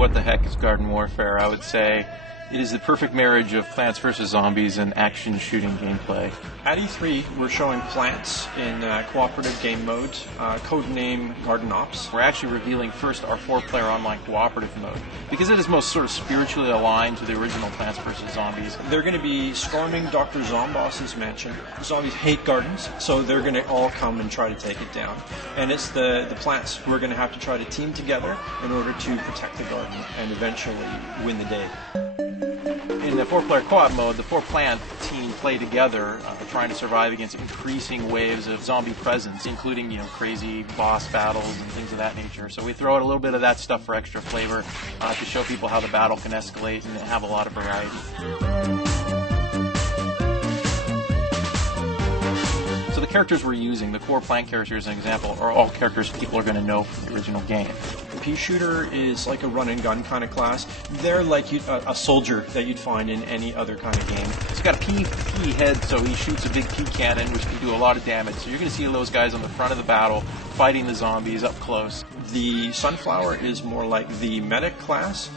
what the heck is Garden Warfare? I would say it is the perfect marriage of Plants vs. Zombies and action shooting gameplay. At E3, we're showing Plants in cooperative game mode, codename Garden Ops. We're actually revealing first our 4-player online cooperative mode because it is most sort of spiritually aligned to the original Plants vs. Zombies. They're going to be storming Dr. Zomboss's mansion. Zombies hate gardens, so they're going to all come and try to take it down. And it's the plants who are going to have to try to team together in order to protect the garden and eventually win the day. In the 4-player co-op mode, the 4-plant team play together, trying to survive against increasing waves of zombie presence, including, crazy boss battles and things of that nature. So we throw out a little bit of that stuff for extra flavor to show people how the battle can escalate and have a lot of variety. So the characters we're using, the core plant characters, as an example, are all characters people are going to know from the original game. Pea shooter is like a run-and-gun kind of class. They're like a soldier that you'd find in any other kind of game. He's got a pea head, so he shoots a big pea cannon, which can do a lot of damage. So you're going to see those guys on the front of the battle fighting the zombies up close. The Sunflower is more like the medic class.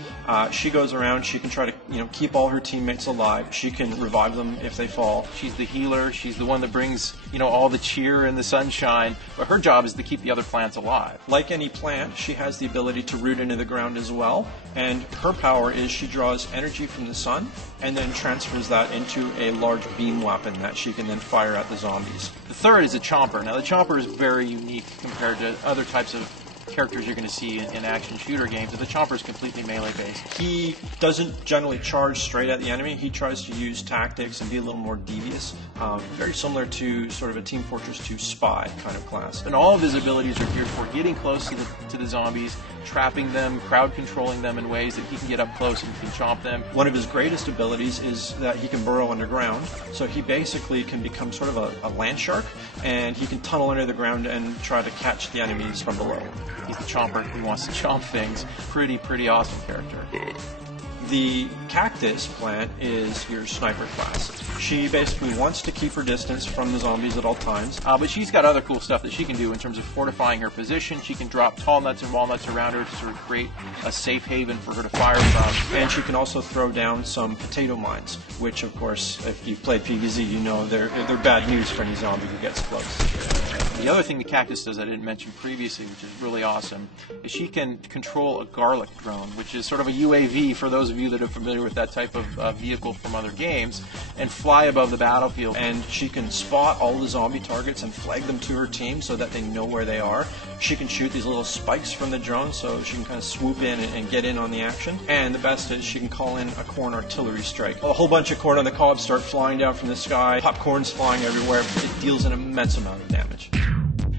She goes around, she can try to keep all her teammates alive. She can revive them if they fall. She's the healer, she's the one that brings all the cheer and the sunshine, but her job is to keep the other plants alive. Like any plant, she has the ability to root into the ground as well, and her power is she draws energy from the sun and then transfers that into a large beam weapon that she can then fire at the zombies. The third is a Chomper. Now the Chomper is very unique compared to other types of characters you're going to see in action shooter games, and the Chomper is completely melee based. He doesn't generally charge straight at the enemy. He tries to use tactics and be a little more devious. Very similar to sort of a Team Fortress 2 spy kind of class. And all of his abilities are geared for getting close to the zombies, trapping them, crowd controlling them in ways that he can get up close and can chomp them. One of his greatest abilities is that he can burrow underground, so he basically can become sort of a land shark, and he can tunnel under the ground and try to catch the enemies from below. He's the chomper who wants to chomp things. Pretty awesome character. The Cactus plant is your sniper class. She basically wants to keep her distance from the zombies at all times. But she's got other cool stuff that she can do in terms of fortifying her position. She can drop tall nuts and walnuts around her to sort of create a safe haven for her to fire from. And she can also throw down some potato mines, which of course, if you've played PvZ, you know they're bad news for any zombie who gets close. The other thing the Cactus does I didn't mention previously, which is really awesome, is she can control a garlic drone, which is sort of a UAV for those of you that are familiar with that type of vehicle from other games, and fly above the battlefield. And she can spot all the zombie targets and flag them to her team so that they know where they are. She can shoot these little spikes from the drone so she can kind of swoop in and get in on the action. And the best is she can call in a corn artillery strike. A whole bunch of corn on the cob start flying down from the sky, popcorn's flying everywhere. It deals an immense amount of damage.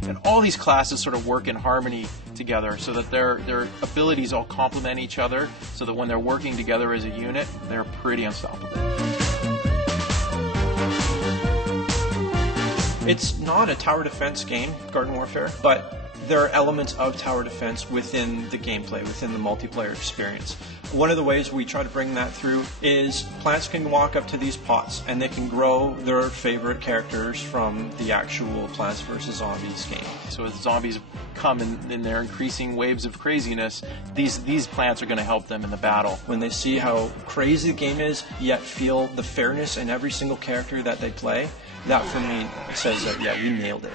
And all these classes sort of work in harmony together so that their abilities all complement each other, so that when they're working together as a unit, they're pretty unstoppable. It's not a tower defense game, Garden Warfare, but there are elements of tower defense within the gameplay, within the multiplayer experience. One of the ways we try to bring that through is plants can walk up to these pots and they can grow their favorite characters from the actual Plants vs. Zombies game. So as zombies come in their increasing waves of craziness, these plants are going to help them in the battle. When they see how crazy the game is, yet feel the fairness in every single character that they play, that for me says that, yeah, you nailed it.